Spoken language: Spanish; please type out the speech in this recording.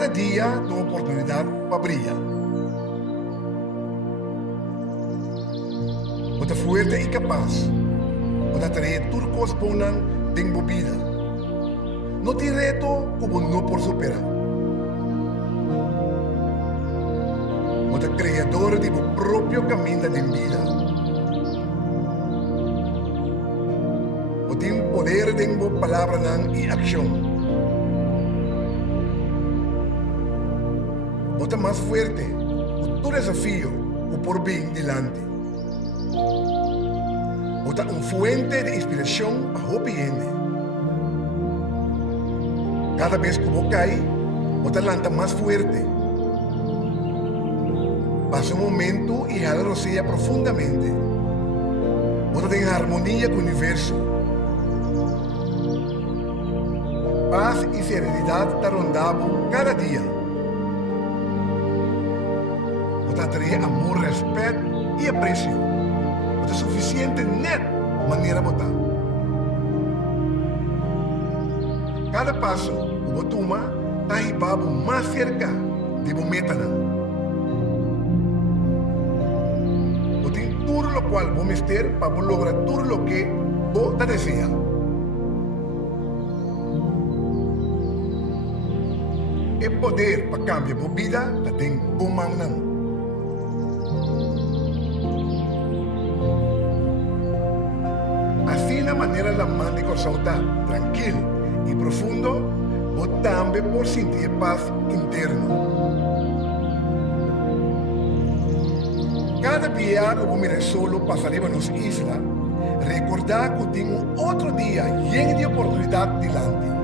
Cada día tu oportunidad para brillar. Bota fuerte y capaz. Bota traer turcos ponan de vida. No te reto como no por superar. Bota creador de tu propio camino de vida. Bota poder de tu palabra y acción. Bota más fuerte, tu desafío, o por bien delante. Bota fuente de inspiración a hopiende. Cada vez que vos cae, bota lanta más fuerte. Pasa un momento y jala rocía profundamente. Bota en armonía con el universo. Paz y serenidad te rondamos cada día. Bota trae amor, respeto y aprecio. Bota suficiente net manera botar. Cada paso que vos toma está llevando más cerca de tu meta. Vos tienes todo lo cual vos meter para vos lograr todo lo que vos te deseas. El poder para cambiar tu vida la tengo tu mano. Así la manera la manda con saltar tranquilo y profundo, vos también por sentir paz interno. Cada día que vos miras solo pasaremos en las islas, recordar que tengo otro día lleno de oportunidad delante.